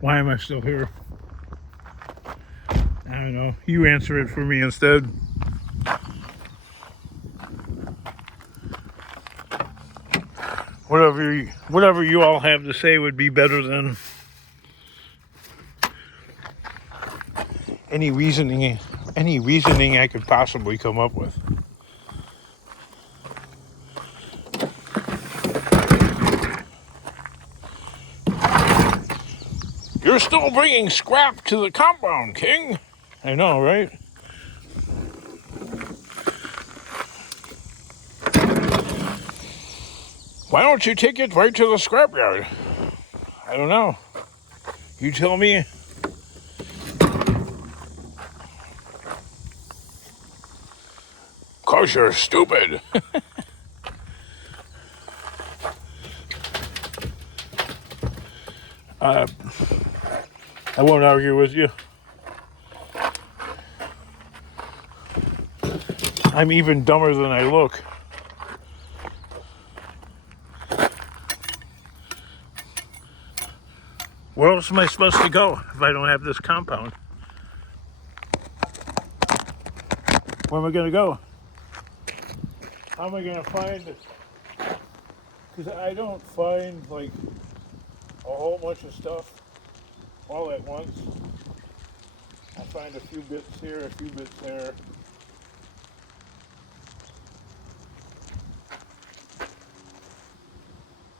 Why am I still here? I don't know. You answer it for me instead. Whatever you all have to say would be better than any reasoning I could possibly come up with. You're still bringing scrap to the compound, King. I know, right? Why don't you take it right to the scrapyard? I don't know. You tell me. 'Cause you're stupid. I won't argue with you. I'm even dumber than I look. Where else am I supposed to go if I don't have this compound? Where am I going to go? How am I going to find it? Because I don't find like a whole bunch of stuff all at once. I find a few bits here, a few bits there.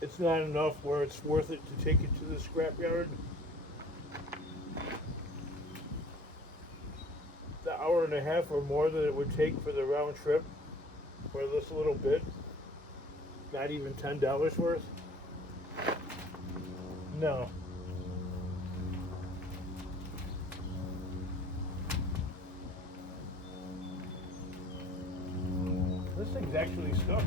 It's not enough where it's worth it to take it to the scrapyard. The hour and a half or more that it would take for the round trip for this little bit, not even $10 worth. No. This thing's actually stuck.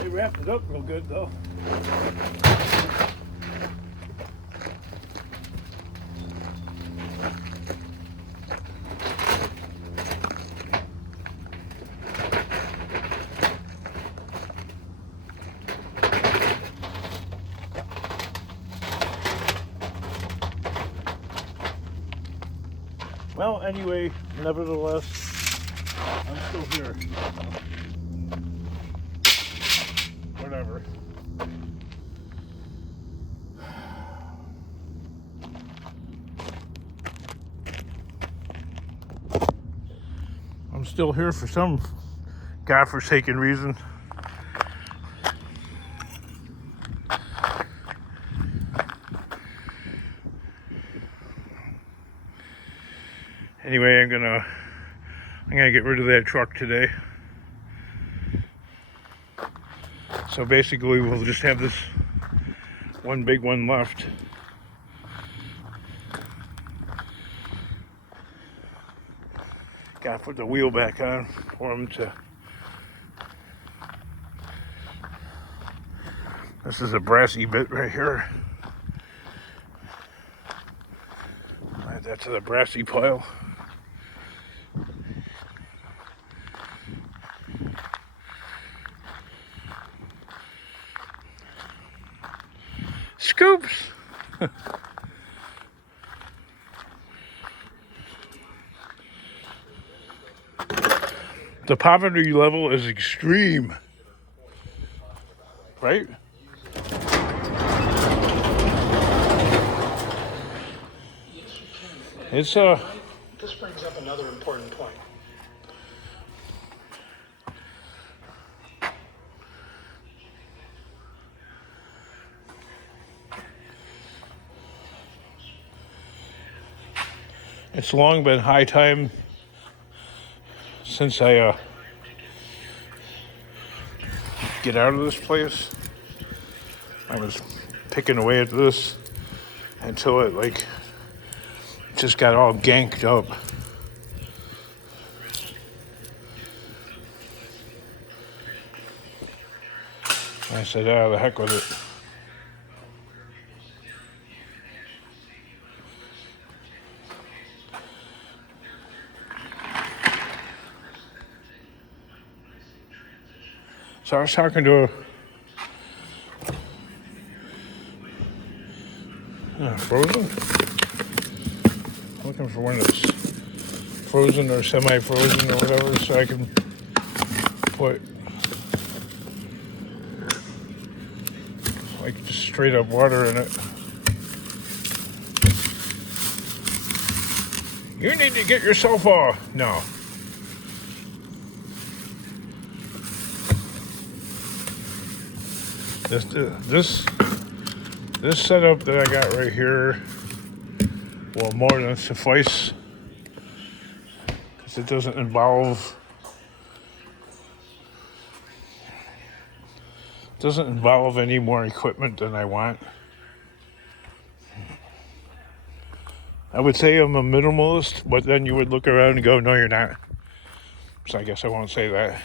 They wrapped it up real good though. Well, anyway, nevertheless, I'm still here. Whatever. I'm still here for some godforsaken reason. Anyway, I'm gonna get rid of that truck today. So basically we'll just have this one big one left. Gotta put the wheel back on for him to. This is a brassy bit right here. Add that to the brassy pile. Scoops! The poverty level is extreme, right? It's This brings up another important point. It's long been high time since I get out of this place. I was picking away at this until it like just got all ganked up. I said, the heck with it. So I was talking to a frozen? Looking for one that's frozen or semi-frozen or whatever, so I can put like just straight up water in it. You need to get yourself a... No. This setup that I got right here will more than suffice, because it doesn't involve any more equipment than I want. I would say I'm a minimalist, but then you would look around and go, no, you're not. So I guess I won't say that.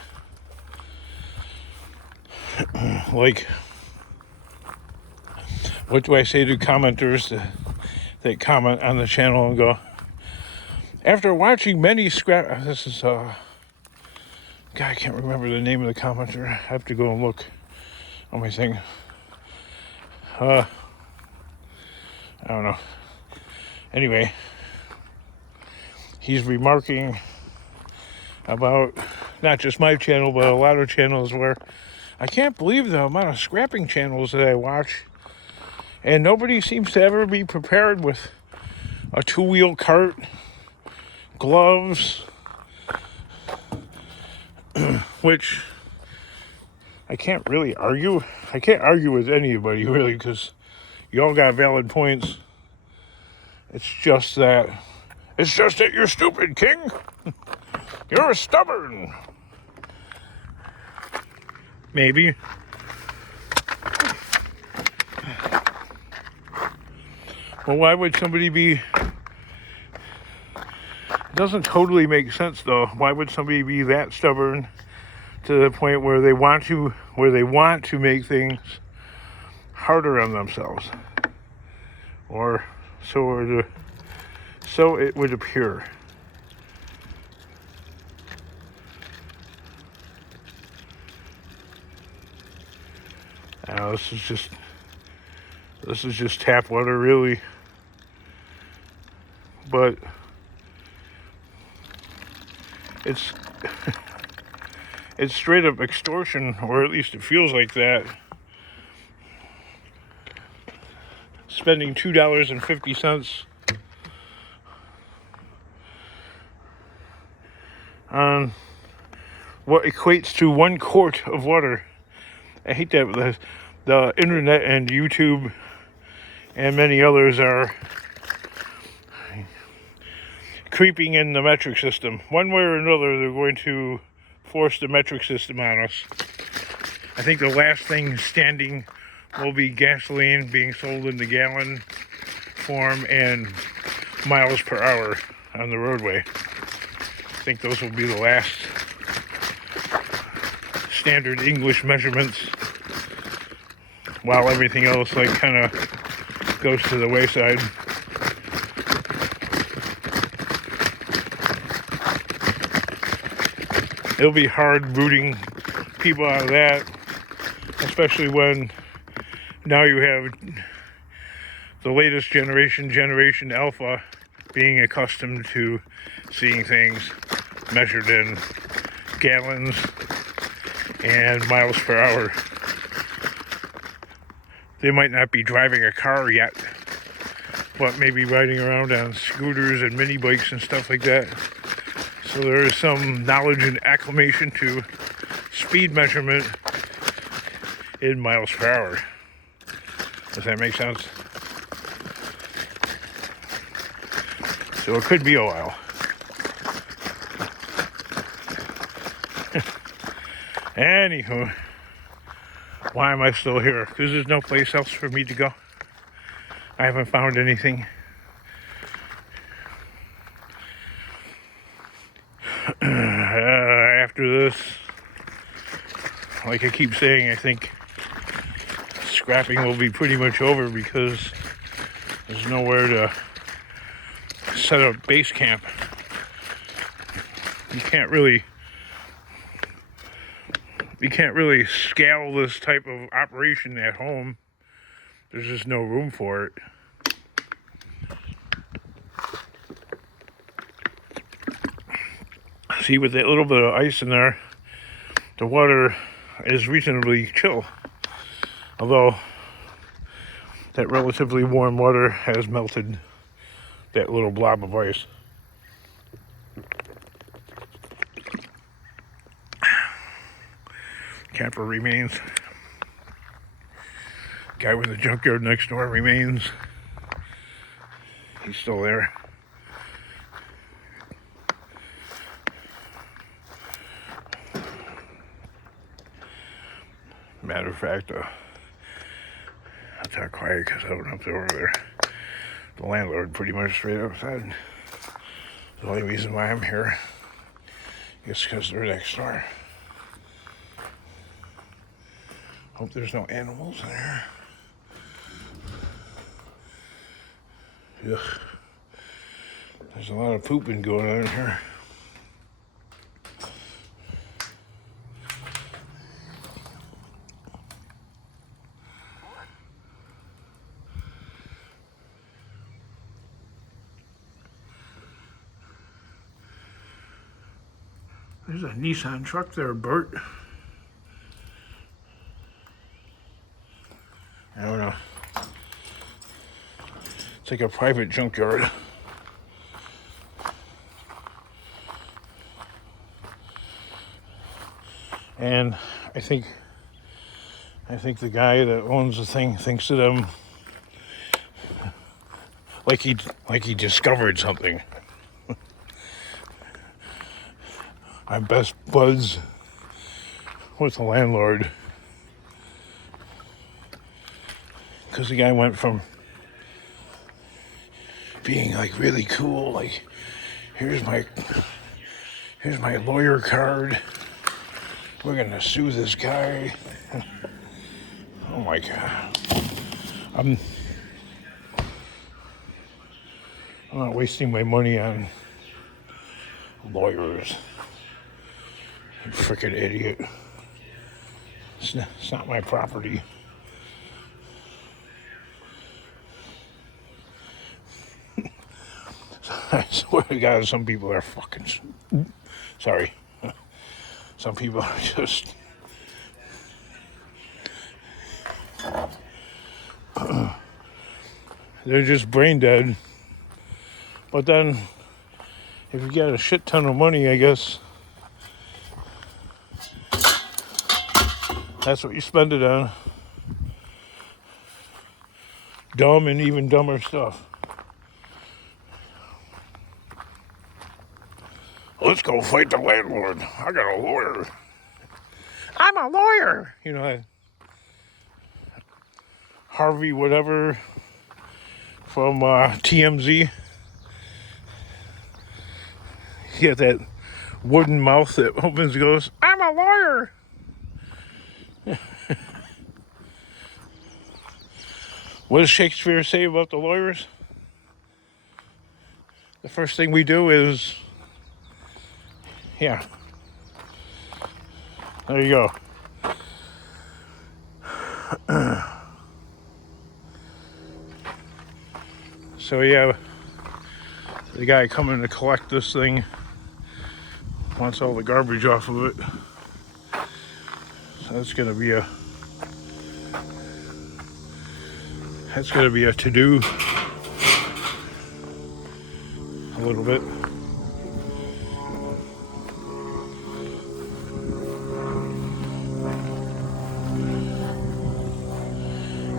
Like, what do I say to commenters that comment on the channel and go, after watching many God, I can't remember the name of the commenter. I have to go and look on my thing. I don't know. Anyway, he's remarking about not just my channel, but a lot of channels where I can't believe the amount of scrapping channels that I watch, and nobody seems to ever be prepared with a two-wheel cart, gloves, which I can't really argue. I can't argue with anybody, really, because you all got valid points. It's just that you're stupid, King. You're stubborn. Maybe. Well, why would somebody be... It doesn't totally make sense, though. Why would somebody be that stubborn to the point where they want to make things harder on themselves? Or so it would appear. Now, this is just tap water, really. But it's it's straight up extortion, or at least it feels like that. Spending $2.50 on what equates to 1 quart of water. I hate that the internet and YouTube and many others are creeping in the metric system. One way or another, they're going to force the metric system on us. I think the last thing standing will be gasoline being sold in the gallon form and miles per hour on the roadway. I think those will be the last standard English measurements, while everything else like kind of goes to the wayside. It'll be hard rooting people out of that, especially when now you have the latest generation Alpha being accustomed to seeing things measured in gallons and miles per hour. They might not be driving a car yet, but maybe riding around on scooters and mini bikes and stuff like that. So there is some knowledge and acclimation to speed measurement in miles per hour. Does that make sense? So it could be a while. Anywho, why am I still here? Because there's no place else for me to go. I haven't found anything. After this, like I keep saying, I think scrapping will be pretty much over because there's nowhere to set up base camp. You can't really you can't really scale this type of operation at home. There's just no room for it. See, with that little bit of ice in there, the water is reasonably chill. Although that relatively warm water has melted that little blob of ice. Camper remains. Guy with the junkyard next door remains. He's still there. Matter of fact, I'll talk quiet because I don't know if they're over there. The landlord pretty much straight outside. The only reason why I'm here is because they're next door. Hope there's no animals in there. Ugh. There's a lot of pooping going on here. There's a Nissan truck there, Bert. I don't know. It's like a private junkyard. And I think the guy that owns the thing thinks that I'm like he discovered something. I'm best buds with the landlord. Because the guy went from being like really cool, like here's my lawyer card. We're gonna sue this guy. Oh my God. I'm not wasting my money on lawyers. You freaking idiot. It's not my property. I swear to God, some people are fucking... Sorry. Some people are just... They're just brain dead. But then, if you get a shit ton of money, I guess... That's what you spend it on. Dumb and even dumber stuff. Let's go fight the landlord. I got a lawyer. I'm a lawyer. You know, Harvey whatever from TMZ. He got that wooden mouth that opens and goes, I'm a lawyer. What does Shakespeare say about the lawyers? The first thing we do is, yeah. There you go. So yeah, the guy coming to collect this thing wants all the garbage off of it. So that's gonna be a to-do a little bit.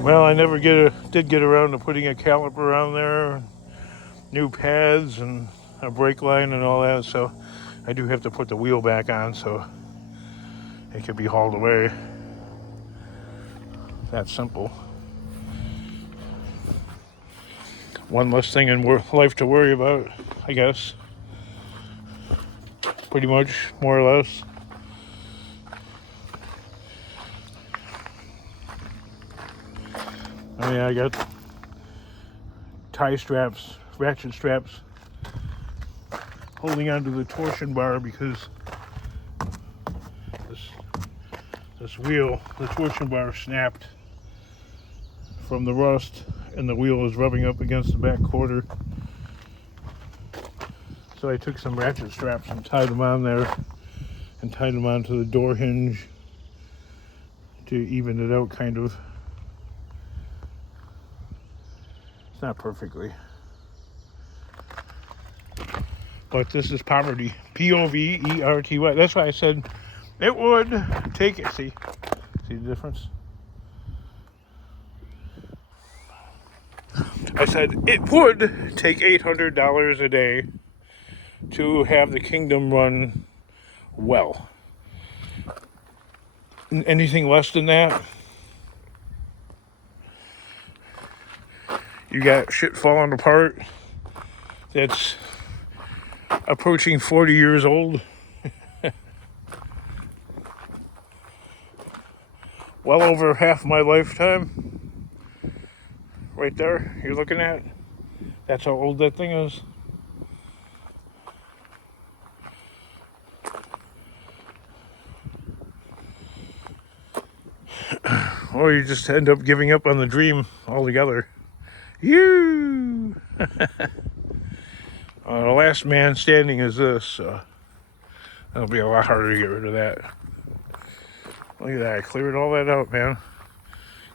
Well, I never did get around to putting a caliper on there, new pads and a brake line and all that, so I do have to put the wheel back on so it can be hauled away. That's simple. One less thing in life to worry about, I guess. Pretty much, more or less. I mean, I got tie straps, ratchet straps, holding onto the torsion bar because this wheel, the torsion bar snapped from the rust, and the wheel is rubbing up against the back quarter. So I took some ratchet straps and tied them on there, and tied them onto the door hinge to even it out, kind of. It's not perfectly, but this is poverty. Poverty. That's why I said it would take it. See the difference? I said it would take $800 a day to have the kingdom run well. Anything less than that, you got shit falling apart that's approaching 40 years old. Well over half my lifetime. Right there, you're looking at. That's how old that thing is. Or you just end up giving up on the dream altogether. The last man standing is this, so that'll be a lot harder to get rid of that. Look at that, I cleared all that out, man.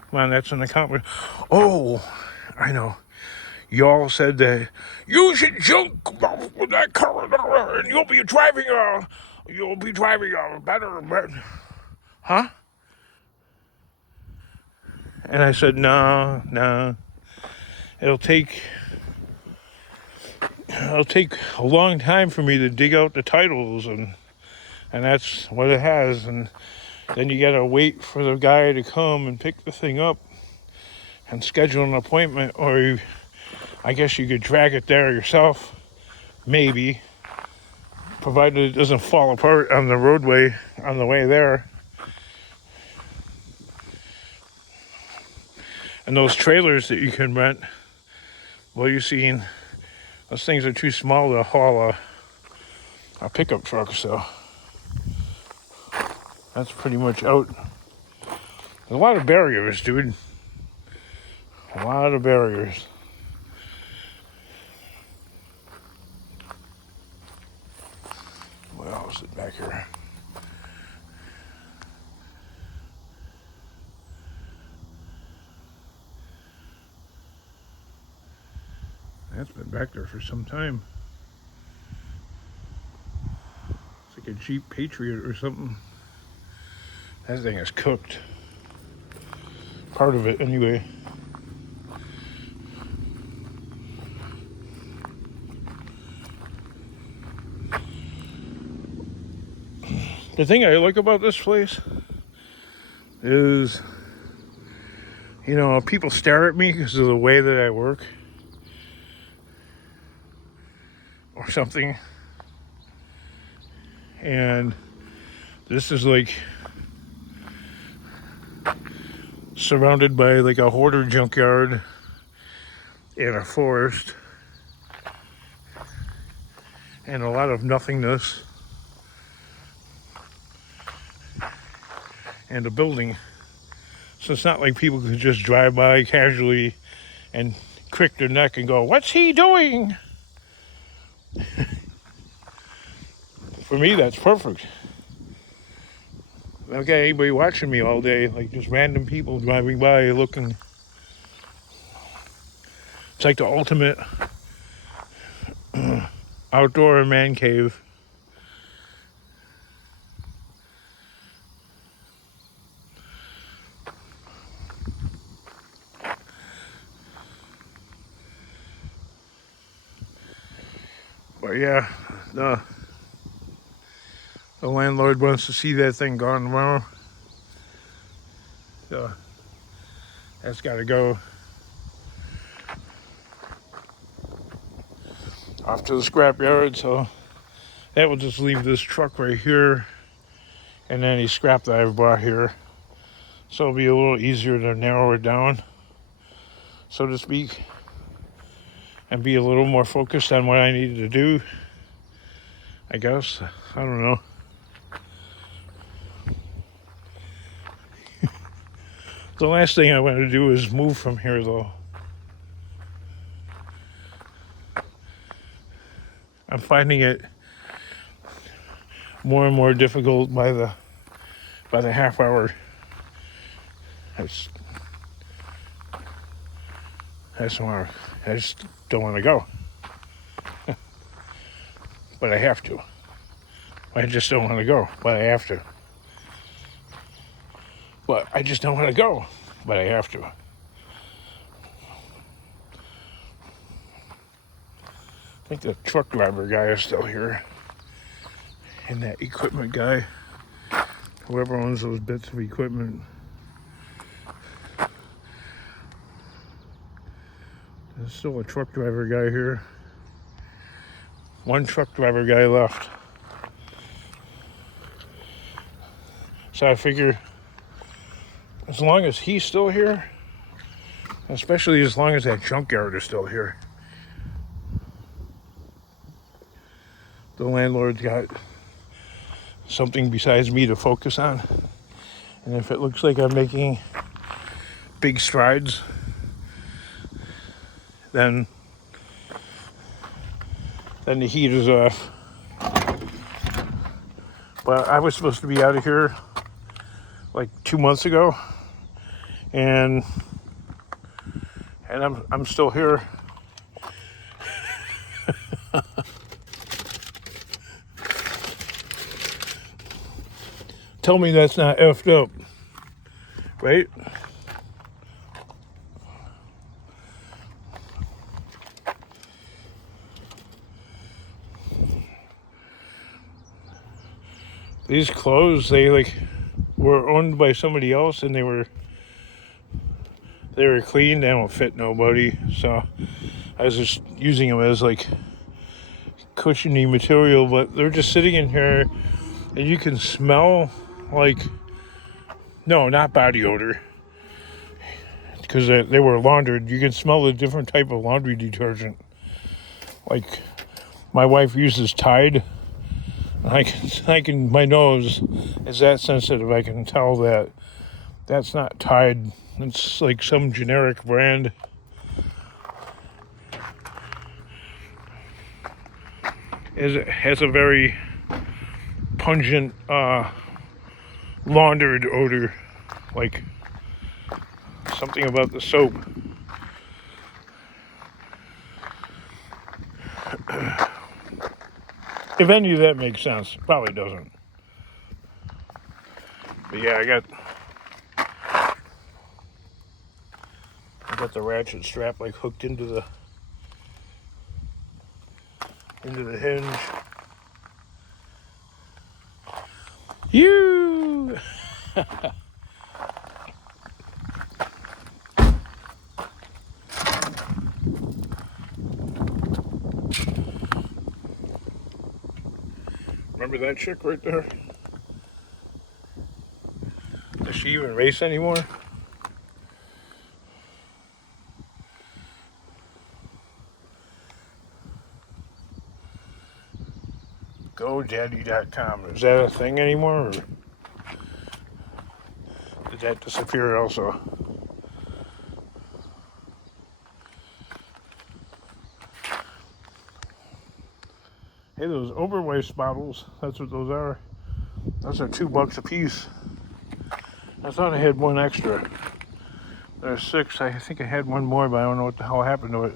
Come on, that's an accomplishment. Oh, I know. Y'all said that you should junk with that car and you'll be driving a better, huh? And I said, no. It'll take a long time for me to dig out the titles, and that's what it has. And then you gotta wait for the guy to come and pick the thing up and schedule an appointment, or I guess you could drag it there yourself, maybe, provided it doesn't fall apart on the roadway on the way there. And those trailers that you can rent, well, you've seen, those things are too small to haul a pickup truck, so that's pretty much out. There's a lot of barriers, dude. A lot of barriers. What else is back here? That's been back there for some time. It's like a Jeep Patriot or something. That thing is cooked. Part of it, anyway. The thing I like about this place is, people stare at me because of the way that I work or something. And this is like surrounded by like a hoarder junkyard and a forest and a lot of nothingness and a building. So it's not like people could just drive by casually and crick their neck and go, "What's he doing?" For me, that's perfect. I don't got anybody watching me all day, like just random people driving by looking. It's like the ultimate outdoor man cave. But yeah, the landlord wants to see that thing gone tomorrow. So that's got to go off to the scrapyard. So that will just leave this truck right here and any scrap that I've brought here. So it'll be a little easier to narrow it down, so to speak, and be a little more focused on what I needed to do, I guess. I don't know. The last thing I want to do is move from here, though. I'm finding it more and more difficult by the half hour. That's more. I just don't want to go, but I have to. I just don't want to go, but I have to. But I just don't want to go, but I have to. I think the truck driver guy is still here. And that equipment guy, whoever owns those bits of equipment. There's still a truck driver guy here. One truck driver guy left. So I figure as long as he's still here, especially as long as that junkyard is still here, the landlord's got something besides me to focus on. And if it looks like I'm making big strides, then the heat is off. But I was supposed to be out of here like 2 months ago, and I'm still here. Tell me that's not effed up, right? These clothes, they were owned by somebody else, and they were clean. They don't fit nobody, so I was just using them as cushiony material. But they're just sitting in here, and you can smell no, not body odor, because they were laundered. You can smell a different type of laundry detergent. My wife uses Tide. I can. My nose is that sensitive. I can tell that that's not Tide. It's like some generic brand. It has a very pungent laundered odor, like something about the soap. If any of that makes sense, probably doesn't. But yeah, I got the ratchet strap hooked into the hinge. You. Remember that chick right there? Does she even race anymore? GoDaddy.com. Is that a thing anymore? Or did that disappear also? Hey, those overwaste bottles, that's what those are. Those are $2 a piece. I thought I had one extra. There's 6. I think I had one more, but I don't know what the hell happened to it.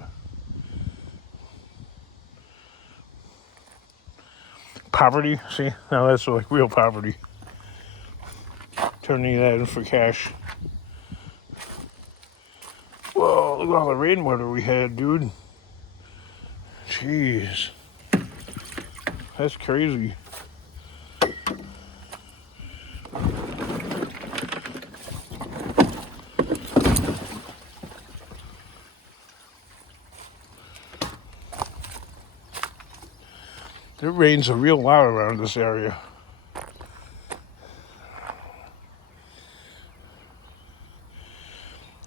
Poverty, see? Now that's real poverty. Turning that in for cash. Whoa, look at all the rainwater we had, dude. Jeez. That's crazy. It rains a real lot around this area.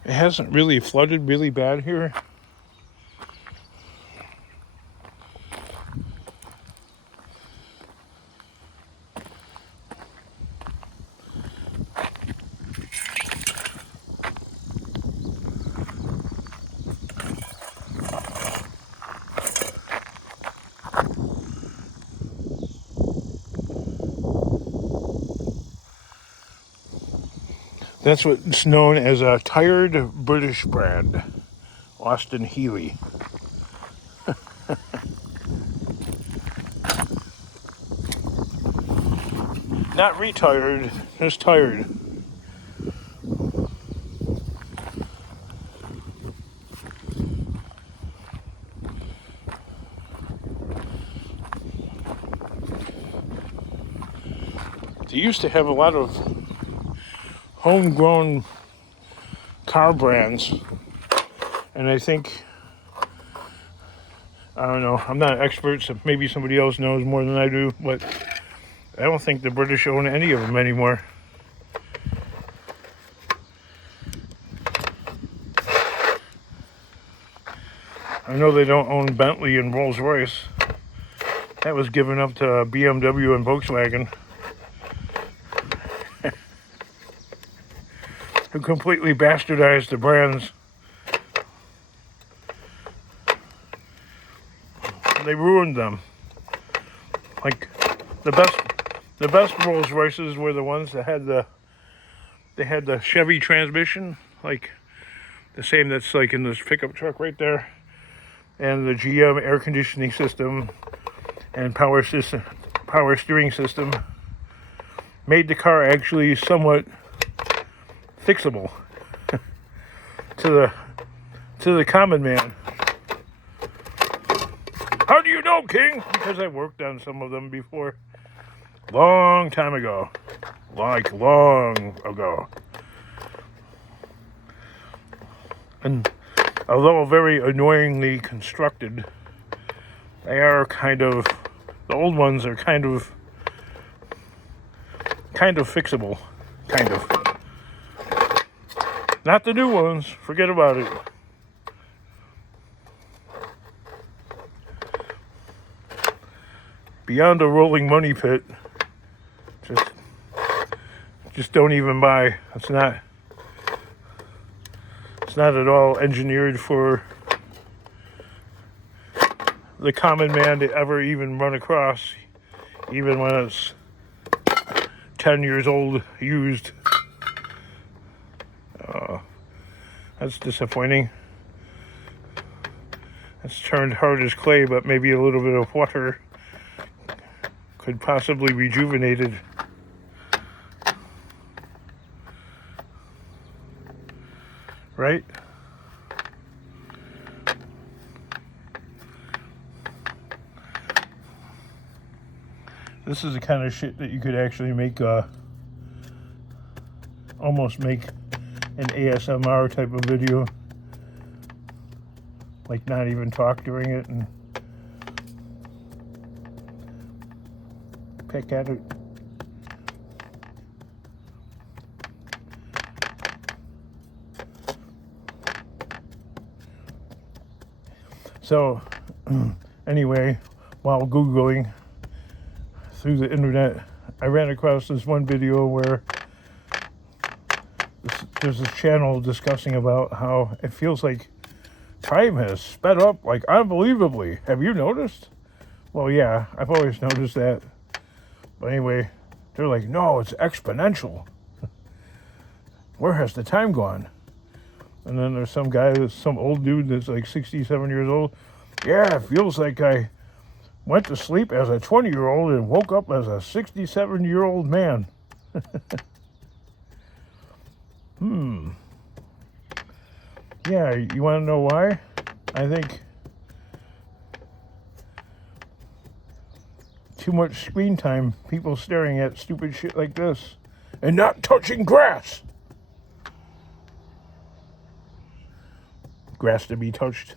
It hasn't really flooded really bad here. That's what's known as a tired British brand, Austin Healey. Not retired, just tired. They used to have a lot of homegrown car brands, and I think, I don't know, I'm not an expert, so maybe somebody else knows more than I do, but I don't think the British own any of them anymore. I know they don't own Bentley and Rolls-Royce. That was given up to BMW and Volkswagen, who completely bastardized the brands. They ruined them. Like the best Rolls Royces were the ones that had the Chevy transmission, like the same that's like in this pickup truck right there, and the GM air conditioning system and power steering system made the car actually somewhat fixable to the common man. How do you know, King? Because I worked on some of them before. Long time ago. Like, long ago. And although very annoyingly constructed, they are the old ones are kind of fixable. Kind of. Not the new ones. Forget about it. Beyond a rolling money pit, just don't even buy. It's not at all engineered for the common man to ever even run across, even when it's 10 years old, used. That's disappointing. It's turned hard as clay, but maybe a little bit of water could possibly rejuvenate it. Right? This is the kind of shit that you could actually make, almost make an ASMR type of video. Like not even talk during it and pick at it. So, anyway, while Googling through the internet, I ran across this one video where there's this channel discussing about how it feels like time has sped up like unbelievably. Have you noticed? Well, yeah, I've always noticed that. But anyway, they're like, no, it's exponential. Where has the time gone? And then there's some old dude that's like 67 years old. Yeah, it feels like I went to sleep as a 20-year-old and woke up as a 67-year-old man. Yeah, you want to know why? I think too much screen time, people staring at stupid shit like this and not touching grass. Grass to be touched.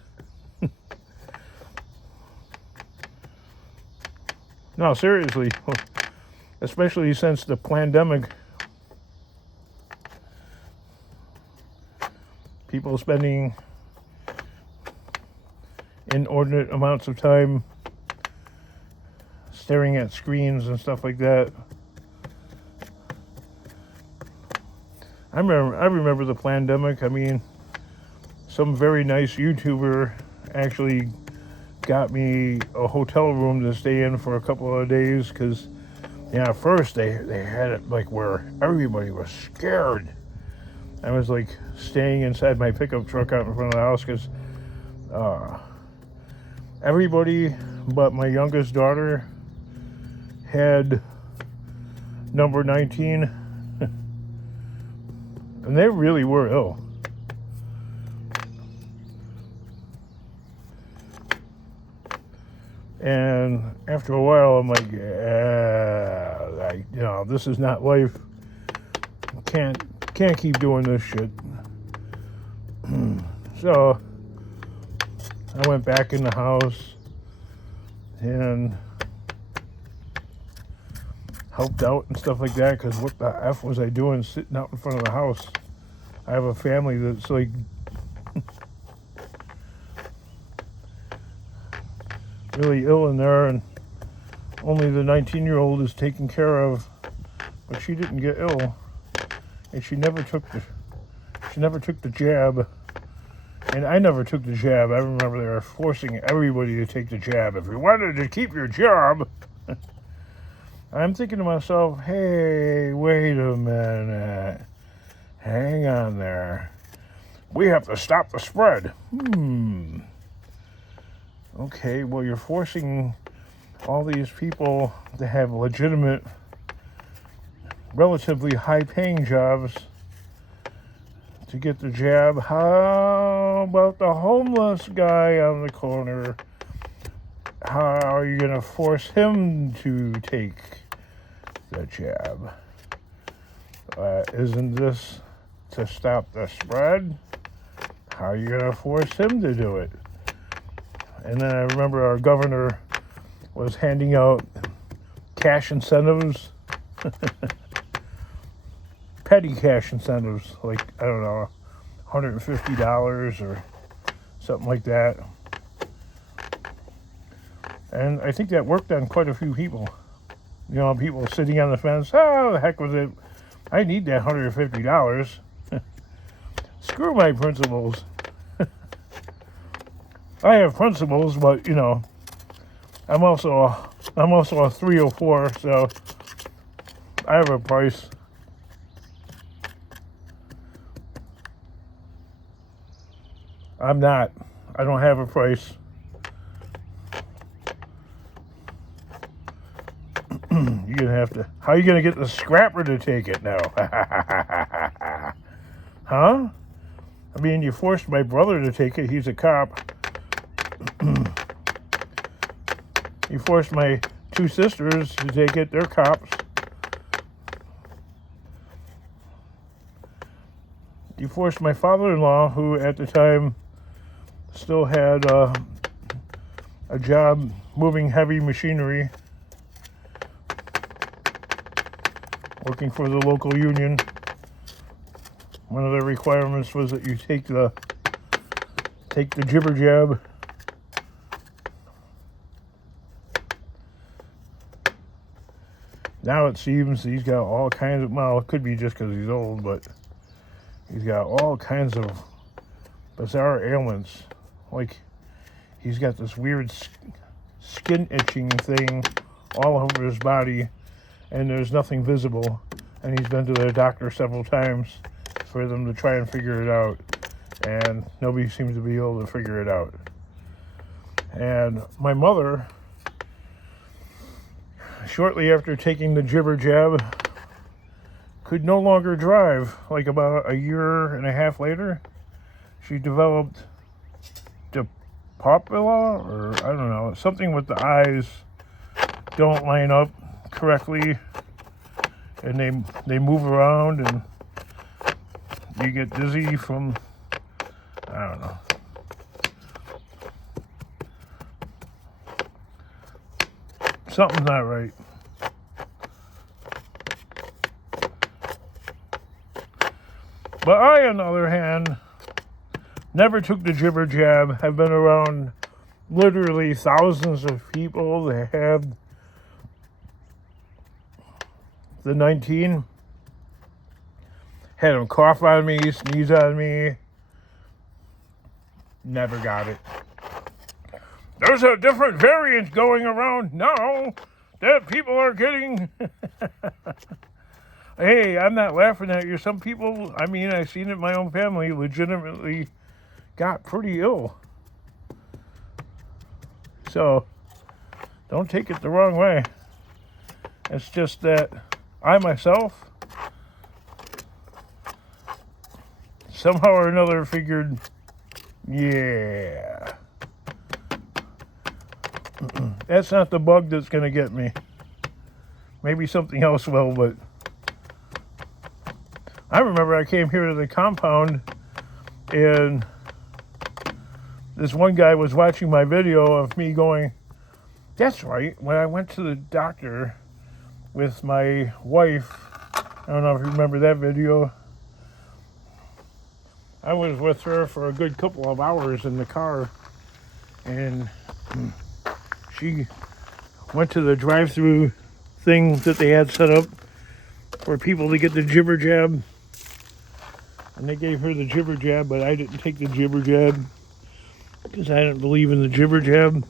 No, seriously, especially since the pandemic. People spending inordinate amounts of time staring at screens and stuff like that. I remember the pandemic. I mean, some very nice YouTuber actually got me a hotel room to stay in for a couple of days because, yeah, at first they had it like where everybody was scared. I was like staying inside my pickup truck out in front of the house because everybody but my youngest daughter had number 19, and they really were ill. And after a while, I'm like, this is not life. Can't keep doing this shit. So I went back in the house and helped out and stuff like that, because what the F was I doing sitting out in front of the house? I have a family that's like really ill in there, and only the 19-year-old is taken care of, but she didn't get ill, and she never took the jab, and I never took the jab. I remember they were forcing everybody to take the jab if you wanted to keep your job. I'm thinking to myself, hey, wait a minute, hang on there, we have to stop the spread. Okay, well, you're forcing all these people to have legitimate, relatively high-paying jobs to get the jab. How about the homeless guy on the corner? How are you going to force him to take the jab? Isn't this to stop the spread? How are you going to force him to do it? And then I remember our governor was handing out cash incentives, petty cash incentives, like, I don't know, $150 or something like that. And I think that worked on quite a few people. You know, people sitting on the fence, oh, the heck with it. I need that $150. Screw my principles. I have principles, but you know, I'm also a 304, so I have a price. I'm not. I don't have a price. You're gonna have to. How are you gonna get the scrapper to take it now? Huh? I mean, you forced my brother to take it. He's a cop. You forced my two sisters to take it. They're cops. You forced my father-in-law, who at the time still had a job moving heavy machinery, working for the local union. One of the requirements was that you take the jibber jab. Now it seems he's got all kinds of, well, it could be just because he's old, but he's got all kinds of bizarre ailments. Like, he's got this weird skin itching thing all over his body, and there's nothing visible. And he's been to the doctor several times for them to try and figure it out, and nobody seems to be able to figure it out. And my mother, shortly after taking the jibber jab, could no longer drive. Like about a year and a half later, she developed Pabulum, or I don't know, something with the eyes don't line up correctly, and they move around, and you get dizzy from, I don't know. Something's not right. But I, on the other hand, never took the jibber jab. Have been around literally thousands of people that have the 19. Had them cough on me, sneeze on me. Never got it. There's a different variant going around now that people are getting. Hey, I'm not laughing at you. Some people, I mean, I've seen it in my own family, legitimately got pretty ill. So, don't take it the wrong way. It's just that I myself, somehow or another, figured, yeah, that's not the bug that's going to get me. Maybe something else will, but I remember I came here to the compound and this one guy was watching my video of me going, that's right, when I went to the doctor with my wife, I don't know if you remember that video, I was with her for a good couple of hours in the car, and she went to the drive-through thing that they had set up for people to get the jibber jab, and they gave her the jibber jab, but I didn't take the jibber jab because I didn't believe in the jibber jab.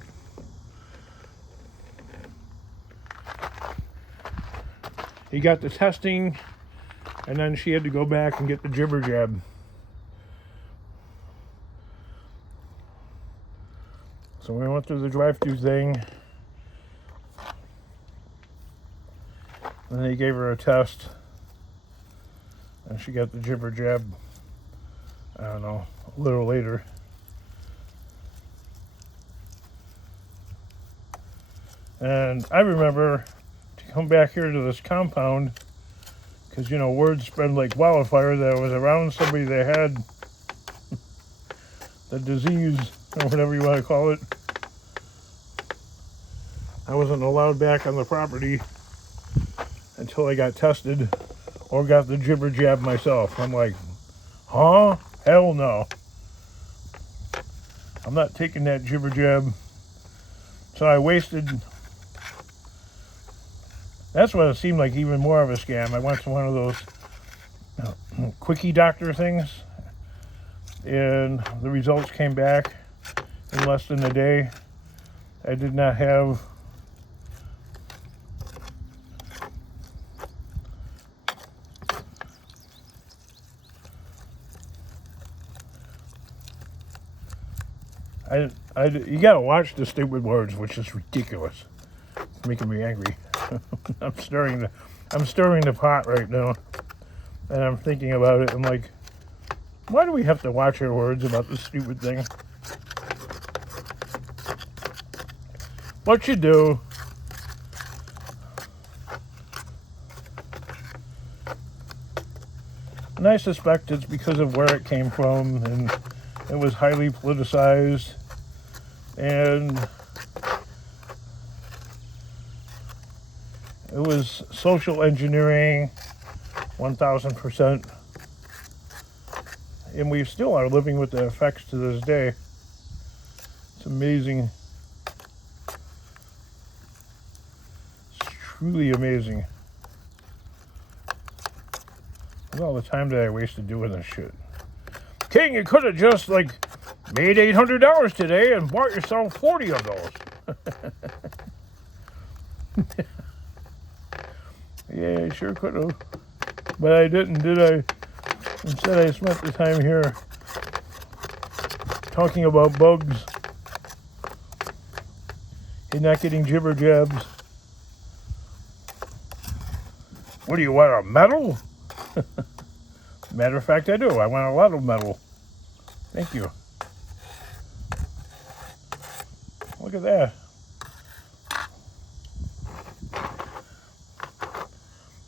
He got the testing, and then she had to go back and get the jibber jab. So we went through the drive-through thing, and they gave her a test, and she got the jibber jab, I don't know, a little later. And I remember to come back here to this compound, because, you know, word spread like wildfire that I was around somebody that had the disease, or whatever you want to call it. I wasn't allowed back on the property until I got tested or got the jibber jab myself. I'm like, huh? Hell no. I'm not taking that jibber jab. So I wasted. That's what it seemed like, even more of a scam. I went to one of those quickie doctor things, and the results came back in less than a day. I did not have you gotta watch the stupid words, which is ridiculous. It's making me angry. I'm stirring the pot right now, and I'm thinking about it. I'm like, why do we have to watch our words about this stupid thing? What you do? And I suspect it's because of where it came from, and it was highly politicized, and it was social engineering, 1,000%. And we still are living with the effects to this day. It's amazing. It's truly amazing. Look at all the time that I wasted doing this shit. King, you could have just, like, made $800 today and bought yourself 40 of those. Yeah, I sure could have. But I didn't, did I? Instead, I spent the time here talking about bugs and not getting jibber jabs. What do you want, a medal? Matter of fact, I do. I want a lot of metal. Thank you. Look at that.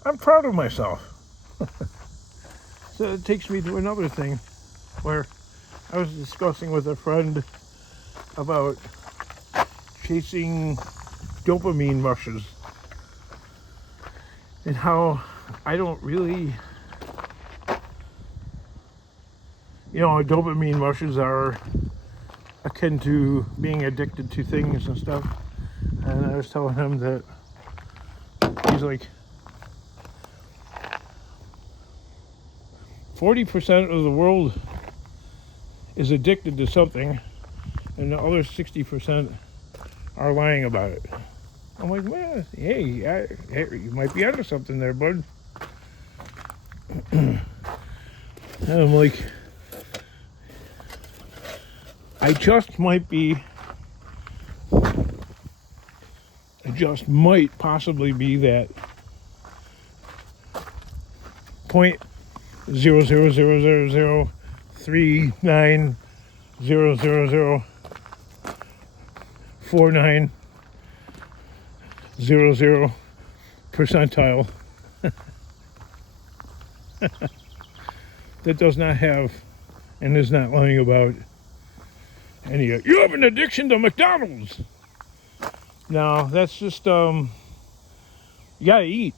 I'm proud of myself. So it takes me to another thing where I was discussing with a friend about chasing dopamine rushes and how I don't really, dopamine rushes are akin to being addicted to things and stuff. And I was telling him that he's like, 40% of the world is addicted to something, and the other 60% are lying about it. I'm like, man, hey, you might be onto something there, bud. And I'm like, I just might possibly be that 0.0000390004900 percentile that does not have and is not lying about any. You have an addiction to McDonald's. No, that's just you gotta eat.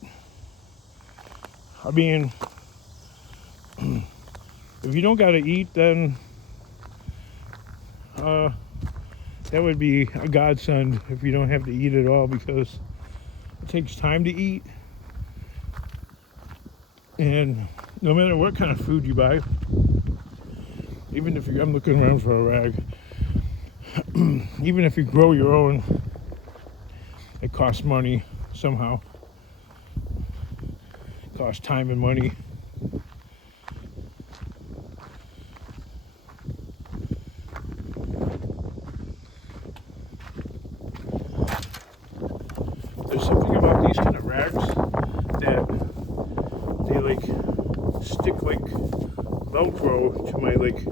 I mean, if you don't gotta eat, then that would be a godsend if you don't have to eat at all, because it takes time to eat. And no matter what kind of food you buy, even if I'm looking around for a rag, even if you grow your own, it costs money somehow. It costs time and money. There's something about these kind of rags that they like stick like Velcro to my like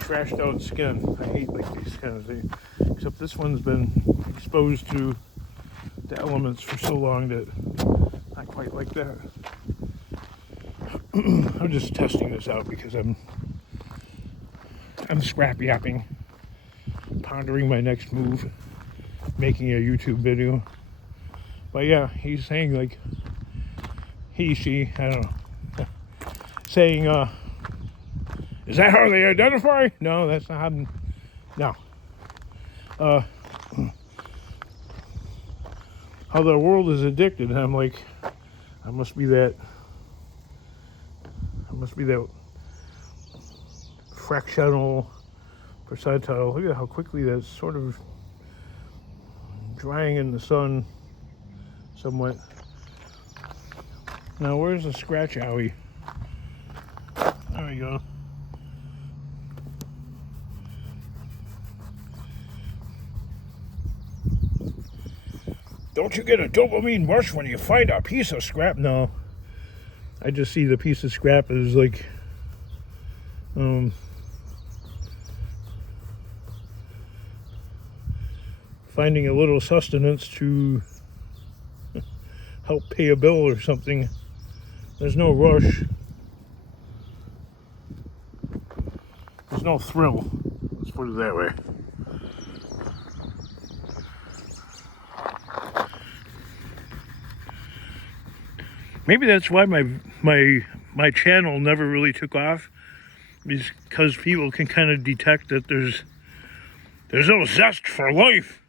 trashed out skin. I hate like these kind of things. Except this one's been exposed to the elements for so long that I quite like that. I'm just testing this out because I'm scrap yapping, pondering my next move, making a YouTube video. But yeah, he's saying like she, I don't know, saying is that how they identify? No, that's not how. No. How the world is addicted. And I'm like, I must be that fractional percentile. Look at how quickly that's sort of drying in the sun somewhat. Now where's the scratch owie? There we go. Don't you get a dopamine rush when you find a piece of scrap? No. I just see the piece of scrap as like finding a little sustenance to help pay a bill or something. There's no rush. There's no thrill. Let's put it that way. Maybe that's why my channel never really took off, because people can kind of detect that there's no zest for life.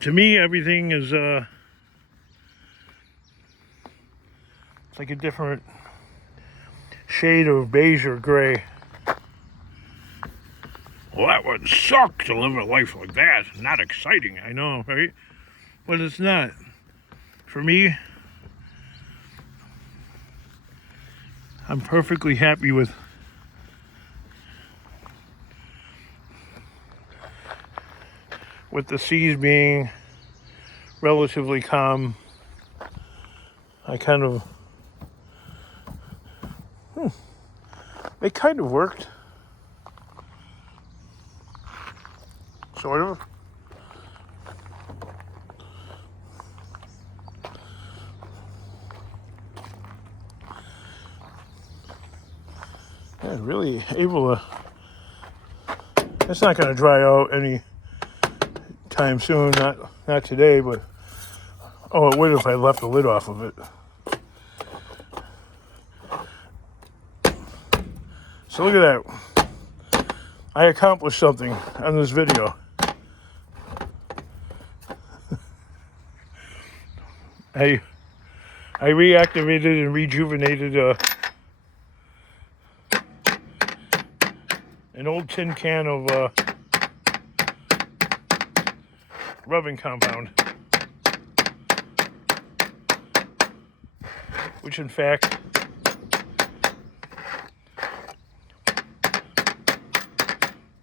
To me, everything is it's like a different shade of beige or gray. Well, that would suck to live a life like that. Not exciting, I know, right? But it's not. For me, I'm perfectly happy with the seas being relatively calm. I kind of, it kind of worked. Sort of. Yeah, really able to, it's not going to dry out any time soon, not today, but oh, it would if I left the lid off of it. So look at that. I accomplished something on this video. I reactivated and rejuvenated an old tin can of rubbing compound which in fact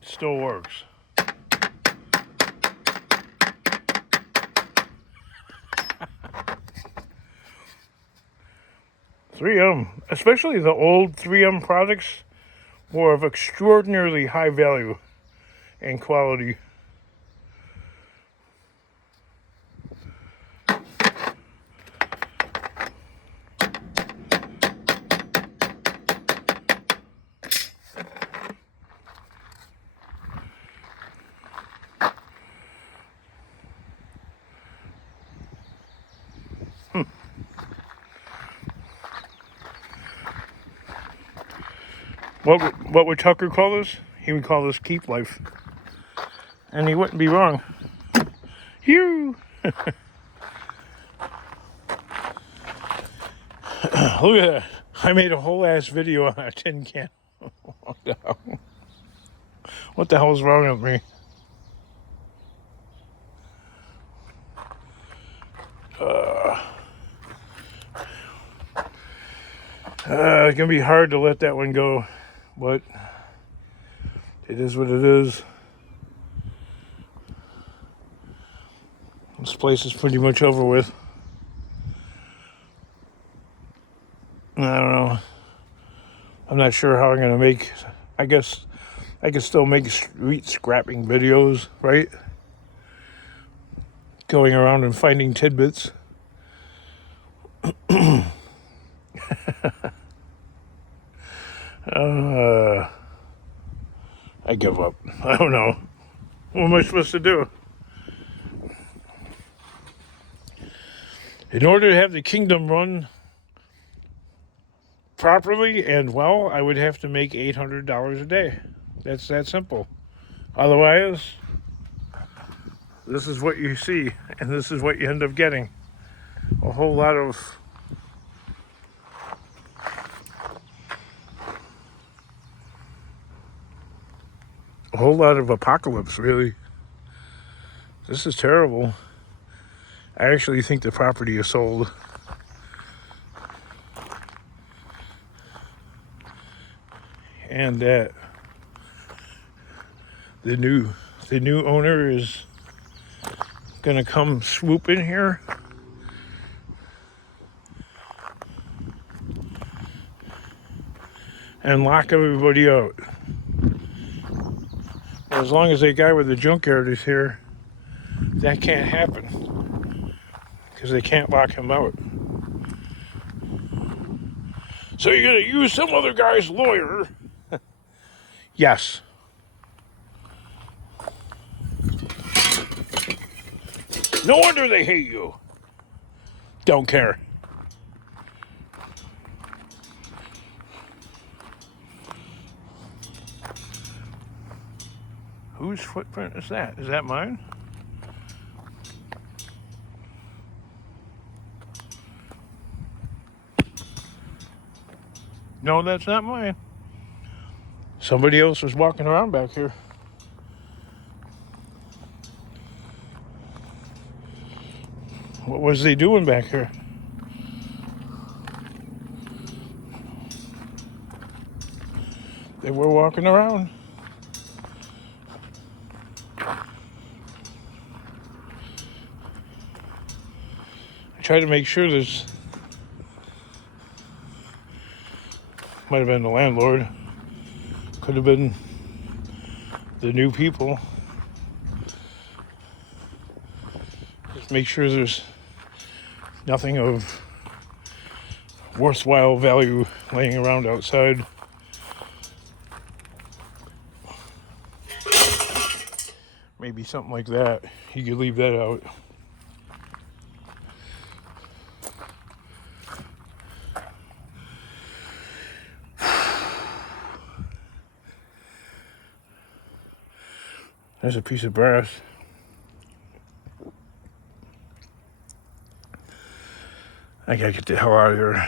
still works. 3M, especially the old 3M products, were of extraordinarily high value and quality. What would Tucker call this? He would call this keep life. And he wouldn't be wrong. Phew! Look at that. I made a whole ass video on a tin can. What the hell is wrong with me? It's gonna be hard to let that one go, but it is what it is. This place is pretty much over with. I don't know. I'm not sure how I'm gonna make. I guess I can still make street scrapping videos, right? Going around and finding tidbits. I give up. I don't know. What am I supposed to do? In order to have the kingdom run properly and well, I would have to make $800 a day. That's that simple. Otherwise, this is what you see, and this is what you end up getting. A whole lot of apocalypse, really. This is terrible. I actually think the property is sold. And that the new owner is gonna come swoop in here and lock everybody out. As long as that guy with the junkyard is here, that can't happen because they can't lock him out. So you're gonna use some other guy's lawyer? Yes. No wonder they hate you. Don't care. Whose footprint is that? Is that mine? No, that's not mine. Somebody else was walking around back here. What was they doing back here? They were walking around. I tried to make sure this might have been the landlord. Could have been the new people. Just make sure there's nothing of worthwhile value laying around outside. Maybe something like that. You could leave that out. There's a piece of brass. I gotta get the hell out of here.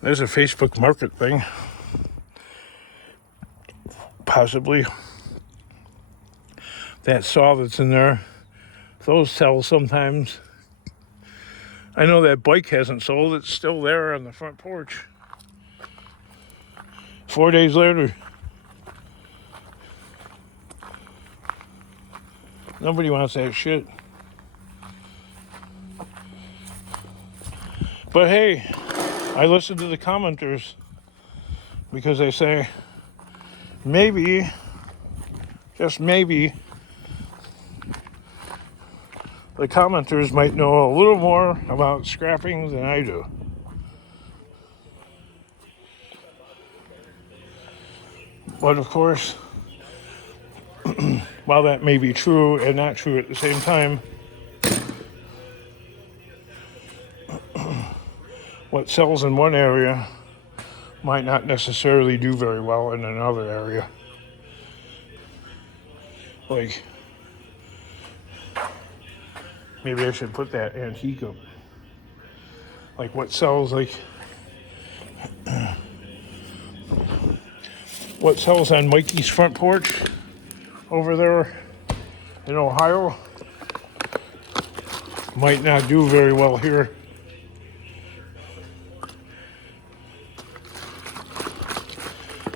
There's a Facebook market thing. Possibly. That saw that's in there. Those sell sometimes. I know that bike hasn't sold. It's still there on the front porch. 4 days later. Nobody wants that shit. But hey, I listen to the commenters because they say maybe, just maybe, the commenters might know a little more about scrapping than I do. But of course, while that may be true and not true at the same time, what sells in one area might not necessarily do very well in another area. Like, maybe I should put that antique up. Like what sells on Mikey's front porch over there in Ohio might not do very well here.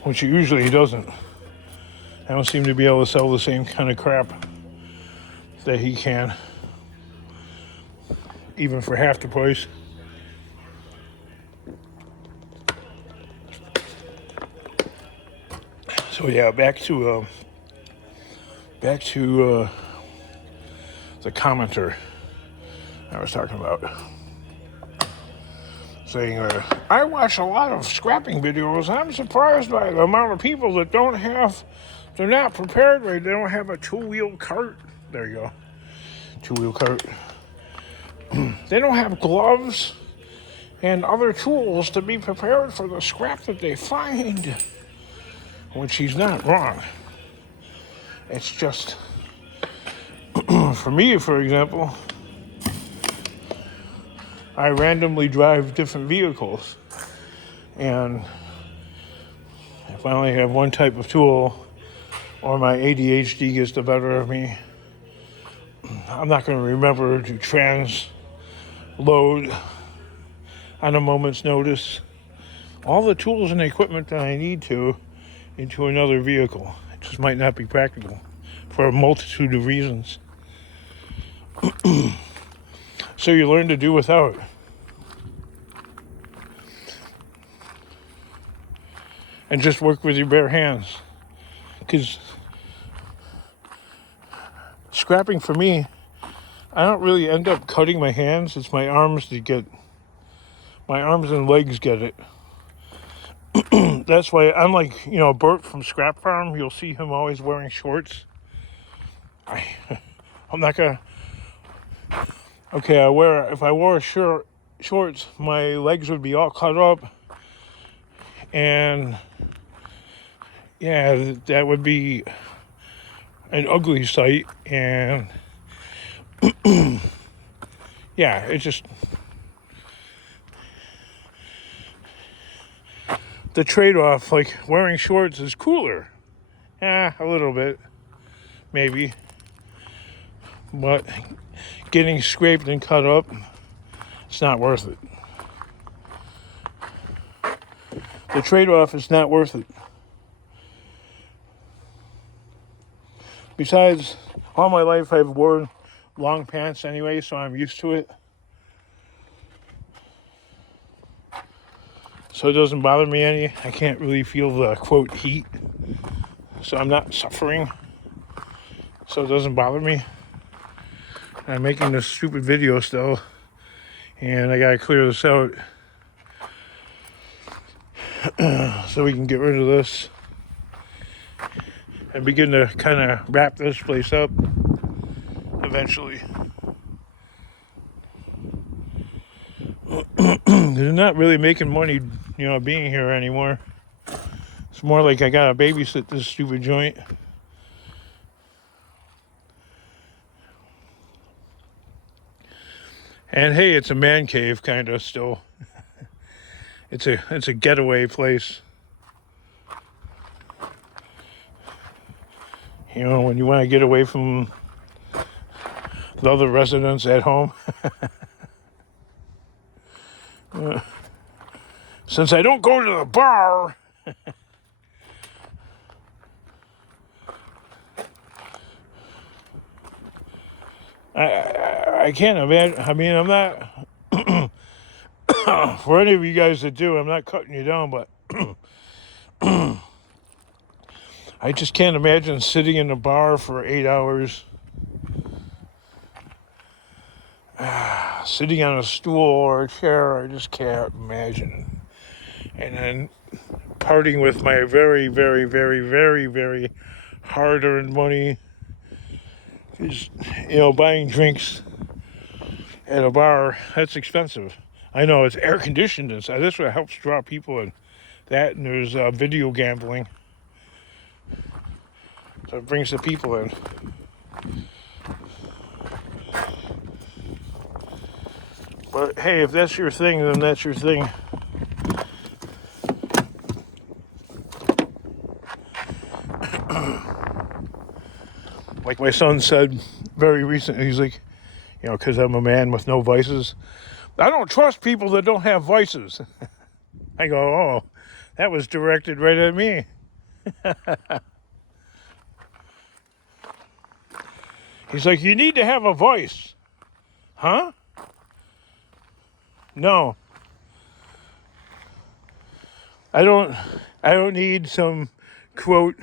Which it usually doesn't. I don't seem to be able to sell the same kind of crap that he can, even for half the price. So yeah, back to the commenter I was talking about, saying, I watch a lot of scrapping videos. I'm surprised by the amount of people that they're not prepared right. They don't have a two-wheel cart. There you go. Two-wheel cart. They don't have gloves and other tools to be prepared for the scrap that they find. Which he's not wrong. It's just, for me, for example, I randomly drive different vehicles. And if I only have one type of tool, or my ADHD gets the better of me, I'm not going to remember to transload on a moment's notice all the tools and equipment that I need to into another vehicle. It just might not be practical for a multitude of reasons. So you learn to do without. And just work with your bare hands. Because scrapping for me, I don't really end up cutting my hands. It's my arms and legs get it. That's why, unlike, Bert from Scrap Farm, you'll see him always wearing shorts. I'm not gonna. Okay, if I wore shorts, my legs would be all cut up, and yeah, that would be an ugly sight. And yeah, it just, the trade-off, like wearing shorts is cooler. Yeah, a little bit, maybe. But getting scraped and cut up, it's not worth it. The trade-off is not worth it. Besides, all my life I've worn long pants anyway, so I'm used to it. So it doesn't bother me any. I can't really feel the, quote, heat. So I'm not suffering. So it doesn't bother me. I'm making this stupid video still. And I gotta clear this out. So we can get rid of this. And begin to kind of wrap this place up. Eventually. They're not really making money, being here anymore. It's more like I gotta babysit this stupid joint. And hey, it's a man cave kind of still. It's a getaway place. When you want to get away from the other residents at home. Since I don't go to the bar, I can't imagine. I mean, I'm not, for any of you guys that do, I'm not cutting you down, but I just can't imagine sitting in a bar for 8 hours, sitting on a stool or a chair. I just can't imagine. And then parting with my very, very, very, very, very hard-earned money. Is, buying drinks at a bar, that's expensive. I know it's air conditioned inside. That's what helps draw people in. That, and there's video gambling. So it brings the people in. But hey, if that's your thing, then that's your thing. Like my son said very recently, he's like, because I'm a man with no vices, I don't trust people that don't have vices. I go, oh, that was directed right at me. He's like, you need to have a voice. Huh? No. I don't need some quote,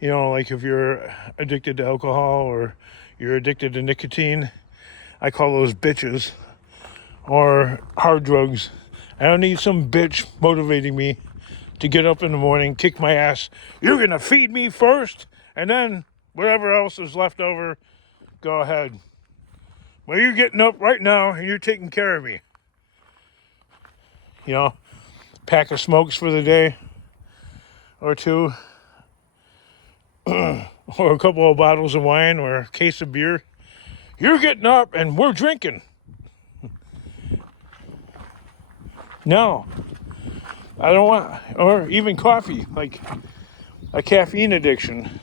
like if you're addicted to alcohol or you're addicted to nicotine, I call those bitches, or hard drugs. I don't need some bitch motivating me to get up in the morning, kick my ass. You're going to feed me first, and then whatever else is left over, go ahead. Well, you're getting up right now, and you're taking care of me. Pack of smokes for the day, or two, or a couple of bottles of wine, or a case of beer. You're getting up, and we're drinking. No. I don't want, or even coffee, like a caffeine addiction.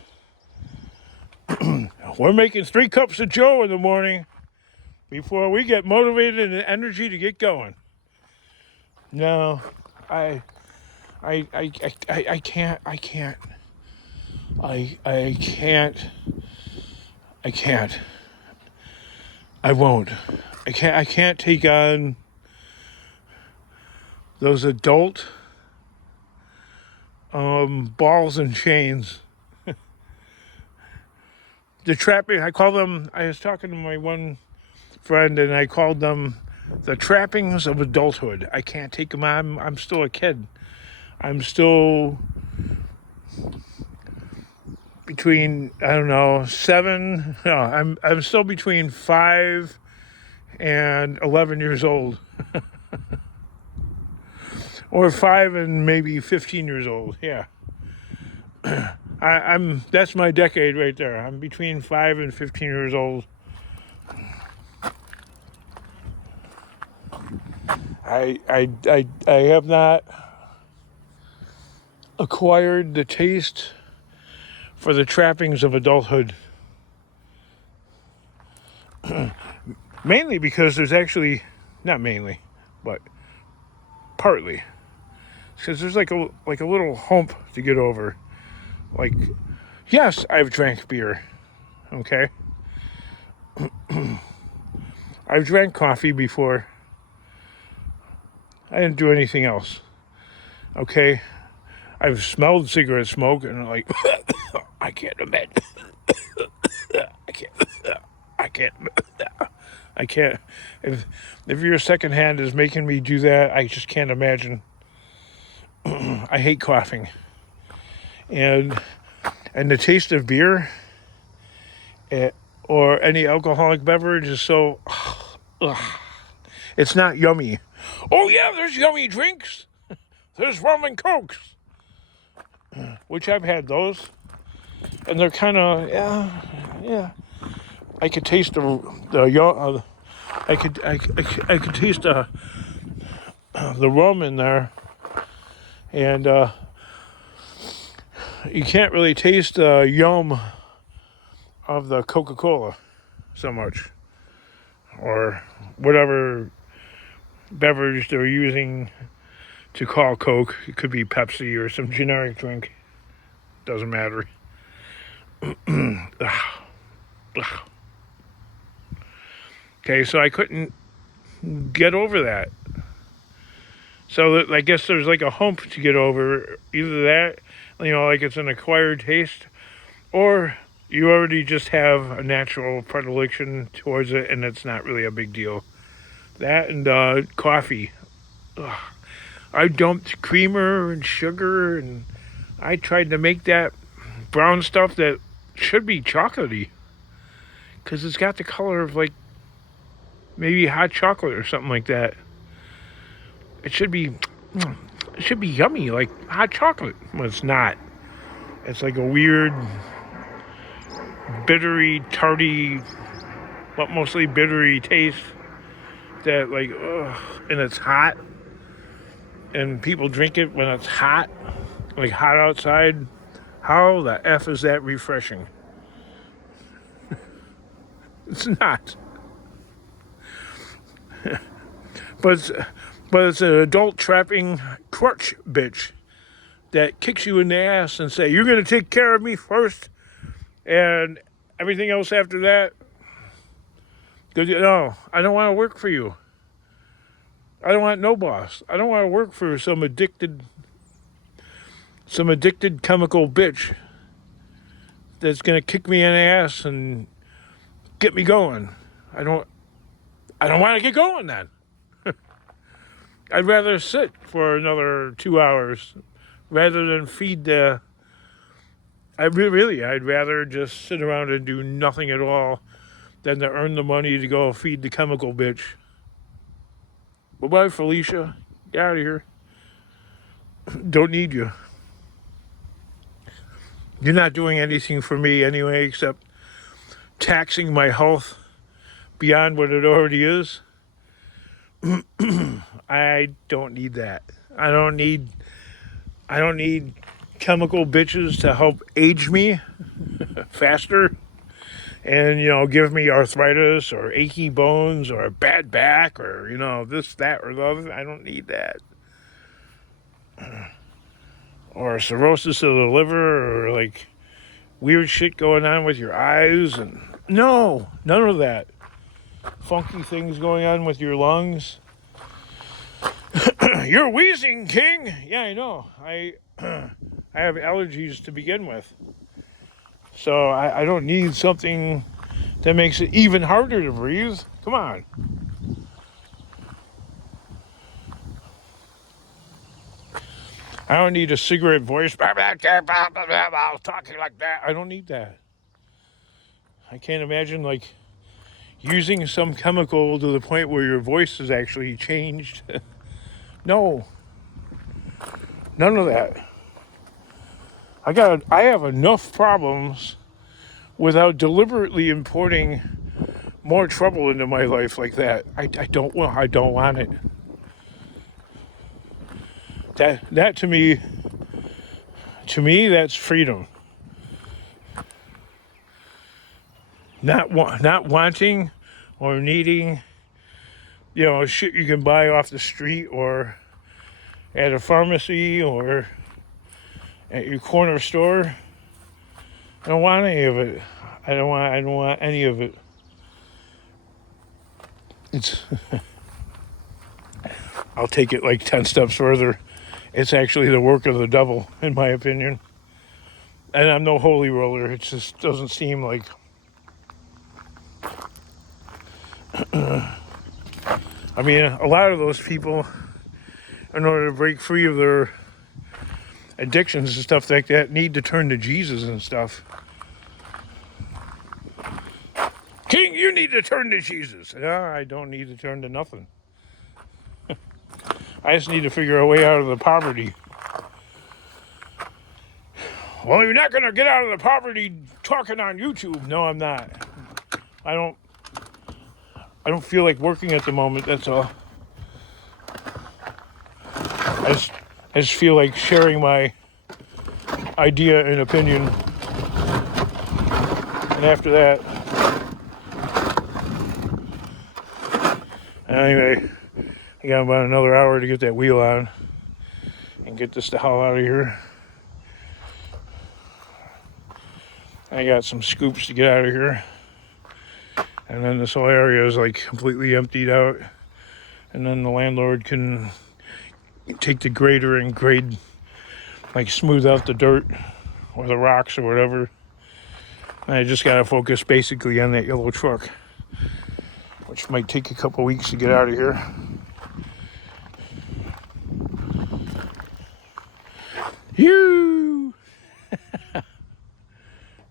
We're making 3 cups of Joe in the morning before we get motivated and energy to get going. No, I can't. I won't. I can't take on those adult balls and chains. The trapping, I was talking to my one friend, and I called them the trappings of adulthood. I can't take them on. I'm still a kid. I'm still between, I don't know, 7. No, I'm still between 5 and 11 years old. Or 5 and maybe 15 years old. Yeah. That's my decade right there. I'm between 5 and 15 years old. I have not acquired the taste for the trappings of adulthood. Mainly because there's actually, not mainly, but partly, because there's like a little hump to get over. Like, yes, I've drank beer, okay? I've drank coffee before. I didn't do anything else, okay? I've smelled cigarette smoke and like, I can't imagine. I can't. If your second hand is making me do that, I just can't imagine. I hate coughing. And the taste of beer or any alcoholic beverage is so, it's not yummy. Oh yeah, there's yummy drinks. There's rum and cokes, which I've had those, and they're kind of yeah. I could taste the I could taste the rum in there, and you can't really taste the yum of the Coca-Cola so much, or whatever beverage they're using to call Coke. It could be Pepsi or some generic drink. Doesn't matter. Okay, so I couldn't get over that. So I guess there's like a hump to get over. Either that, like it's an acquired taste, or you already just have a natural predilection towards it and it's not really a big deal. That and coffee. Ugh. I dumped creamer and sugar and I tried to make that brown stuff that should be chocolatey because it's got the color of like maybe hot chocolate or something like that. It should be yummy like hot chocolate. Well, it's not. It's like a weird bittery, tarty, but mostly bittery taste that like, ugh, and it's hot. And people drink it when it's hot, like hot outside. How the F is that refreshing? It's not. But it's an adult trapping crutch bitch that kicks you in the ass and say, you're going to take care of me first and everything else after that. No, I don't want to work for you. I don't want no boss. I don't want to work for some addicted chemical bitch that's going to kick me in the ass and get me going. I don't want to get going then. I'd rather sit for another 2 hours rather than feed the... I'd rather just sit around and do nothing at all than to earn the money to go feed the chemical bitch. Bye-bye, Felicia. Get out of here. Don't need you. You're not doing anything for me anyway except taxing my health beyond what it already is. I don't need that. I don't need chemical bitches to help age me faster and, give me arthritis or achy bones or a bad back or, this, that, or the other. I don't need that. Or cirrhosis of the liver or like weird shit going on with your eyes and no, none of that. Funky things going on with your lungs. You're wheezing, King. Yeah, I know. I have allergies to begin with. So I don't need something that makes it even harder to breathe. Come on. I don't need a cigarette voice talking like that. I don't need that. I can't imagine like using some chemical to the point where your voice is actually changed. No. None of that. I have enough problems without deliberately importing more trouble into my life like that. I don't want it. That to me that's freedom. Not wanting or needing, shit you can buy off the street or at a pharmacy or at your corner store. I don't want any of it. I don't want any of it. It's I'll take it like 10 steps further. It's actually the work of the devil, in my opinion. And I'm no holy roller. It just doesn't seem like... I mean, a lot of those people, in order to break free of their addictions and stuff like that, need to turn to Jesus and stuff. King, you need to turn to Jesus. No, I don't need to turn to nothing. I just need to figure a way out of the poverty. Well, you're not going to get out of the poverty talking on YouTube. No, I'm not. I don't feel like working at the moment, that's all. I just feel like sharing my idea and opinion. And after that... Anyway, I got about another hour to get that wheel on and get this the hell out of here. I got some scoops to get out of here. And then this whole area is like completely emptied out. And then the landlord can take the grader and grade, like smooth out the dirt or the rocks or whatever. And I just gotta focus basically on that yellow truck, which might take a couple weeks to get out of here. You!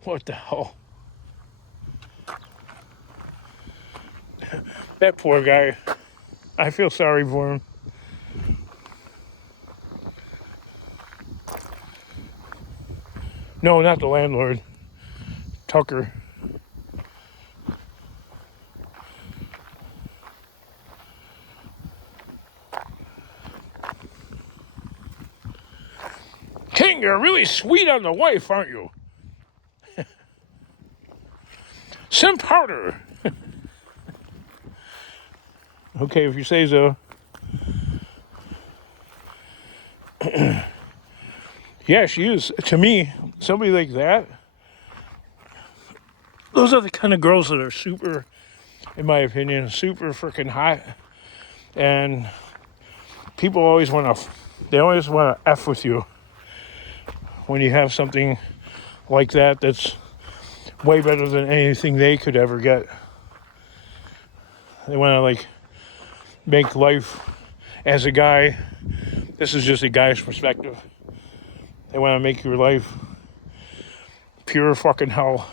What the hell? That poor guy. I feel sorry for him. No, not the landlord. Tucker. King, you're really sweet on the wife, aren't you? Some powder. Okay, if you say so. Yeah, she is. To me, somebody like that, those are the kind of girls that are super, in my opinion, super freaking hot. And people always want to, they always want to F with you when you have something like that that's way better than anything they could ever get. They want to like make life as a guy. This is just a guy's perspective. They want to make your life pure fucking hell.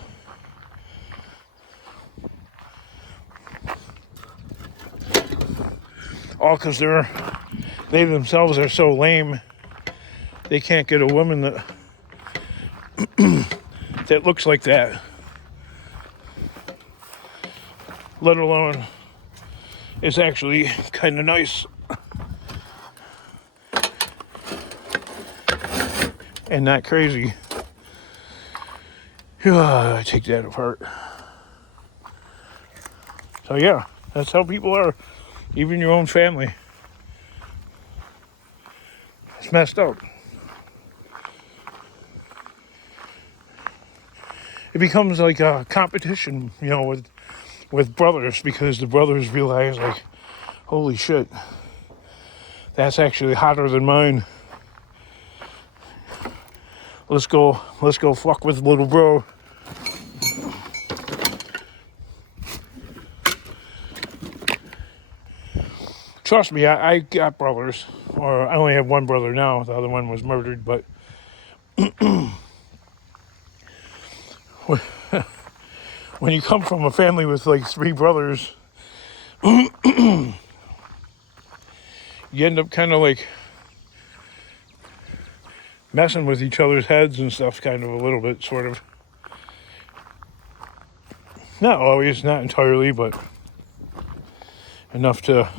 All because they themselves are so lame. They can't get a woman that that looks like that. Let alone is actually kind of nice. And not crazy. I take that apart. So yeah, that's how people are. Even your own family. It's messed up. It becomes like a competition, you know, with brothers, because the brothers realize like, holy shit, that's actually hotter than mine. Let's go fuck with little bro. Trust me, I got brothers. Or I only have one brother now. The other one was murdered, but when you come from a family with like 3 brothers, you end up kind of like messing with each other's heads and stuff, kind of a little bit, sort of. Not always, not entirely, but enough to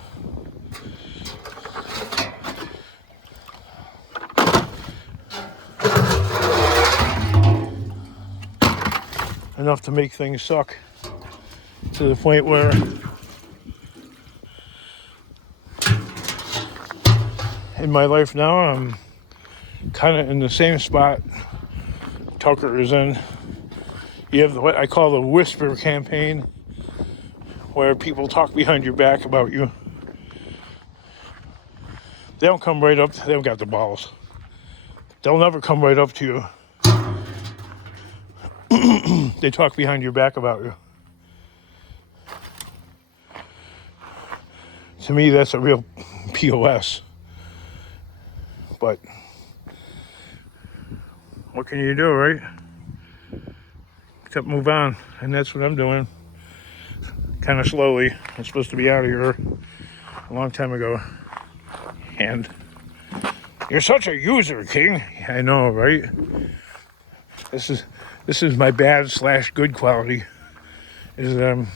make things suck to the point where in my life now I'm kind of in the same spot Tucker is in. You have what I call the whisper campaign, where people talk behind your back about you. They don't come right up, they don't got the balls. They'll never come right up to you. They talk behind your back about you. To me, that's a real POS. But what can you do, right? Except move on. And that's what I'm doing. Kind of slowly. I'm supposed to be out of here a long time ago. And you're such a user, King. I know, right? This is my bad / good quality. Is that I'm